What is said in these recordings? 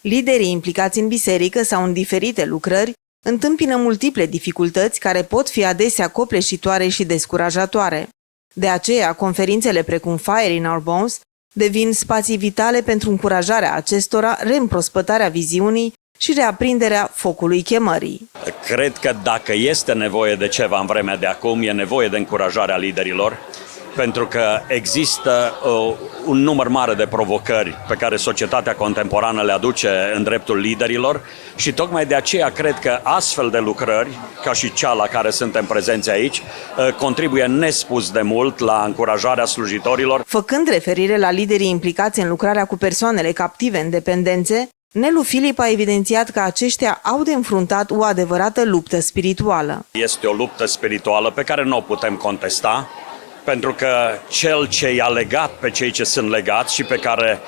Liderii implicați în biserică sau în diferite lucrări întâmpină multiple dificultăți care pot fi adesea copleșitoare și descurajatoare. De aceea, conferințele precum Fire in Our Bones devin spații vitale pentru încurajarea acestora, reîmprospătarea viziunii și reaprinderea focului chemării. Cred că dacă este nevoie de ceva în vremea de acum, e nevoie de încurajarea liderilor, pentru că există un număr mare de provocări pe care societatea contemporană le aduce în dreptul liderilor și tocmai de aceea cred că astfel de lucrări, ca și cea la care suntem prezenți aici, contribuie nespus de mult la încurajarea slujitorilor. Făcând referire la liderii implicați în lucrarea cu persoanele captive în dependențe, Nelu Filip a evidențiat că aceștia au de înfruntat o adevărată luptă spirituală. Este o luptă spirituală pe care nu o putem contesta, pentru că cel ce i-a legat pe cei ce sunt legați și pe care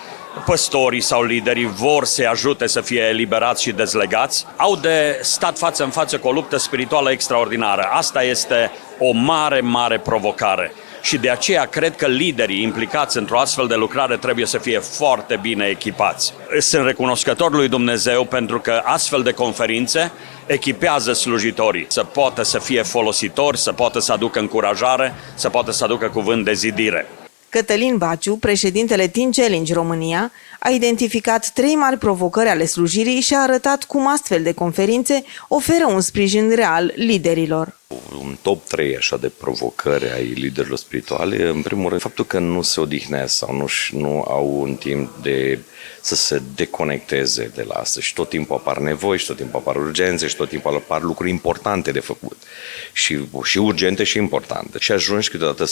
păstorii sau liderii vor să-i ajute să fie eliberați și dezlegați, au de stat față în față cu o luptă spirituală extraordinară. Asta este o mare, mare provocare. Și de aceea cred că liderii implicați într-o astfel de lucrare trebuie să fie foarte bine echipați. Sunt recunoscător lui Dumnezeu pentru că astfel de conferințe echipează slujitorii să poată să fie folositori, să poată să aducă încurajare, să poată să aducă cuvânt de zidire. Cătălin Baciu, președintele Teen Challenge România, a identificat 3 mari provocări ale slujirii și a arătat cum astfel de conferințe oferă un sprijin real liderilor. Un top 3 așa de provocări ai liderilor spirituale, în primul rând, faptul că nu se odihnesc sau nu au un timp de să se deconecteze de la asta și tot timpul apar nevoi, și tot timpul apar urgențe, și tot timpul apar lucruri importante de făcut și urgente și importante. Și ajungi câteodată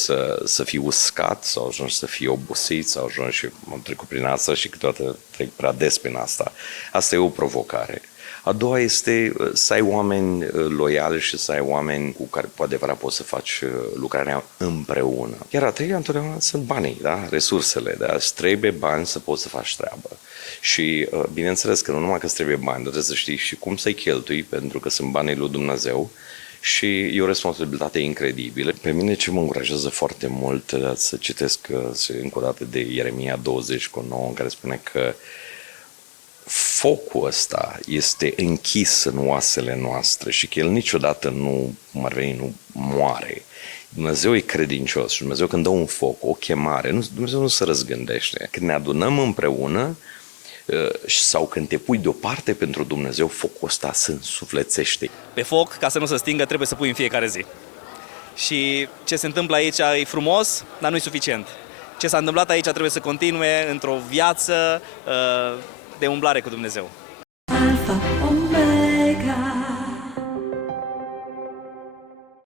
să fii uscat sau ajungi să fii obosit sau ajungi și am trecut prin asta și câteodată trec prea des prin asta. Asta e o provocare. A doua este să ai oameni loiali și să ai oameni cu care cu adevărat poți să faci lucrarea împreună. Iar a treia întotdeauna sunt banii, da? Resursele, da? Îți trebuie bani să poți să faci treabă. Și bineînțeles că nu numai că îți trebuie bani, dar trebuie să știi și cum să-i cheltui, pentru că sunt banii lui Dumnezeu și e o responsabilitate incredibilă. Pe mine ce mă încurajează foarte mult să citesc încă o dată de Ieremia 20:9, în care spune că focul ăsta este închis în oasele noastre și că el niciodată nu moare. Dumnezeu e credincios și Dumnezeu când dă un foc, o chemare, Dumnezeu nu se răzgândește. Când ne adunăm împreună sau când te pui deoparte pentru Dumnezeu, focul ăsta se însuflețește. Pe foc, ca să nu se stingă, trebuie să pui în fiecare zi. Și ce se întâmplă aici e frumos, dar nu e suficient. Ce s-a întâmplat aici trebuie să continue într-o viață de umblare cu Dumnezeu. Alpha.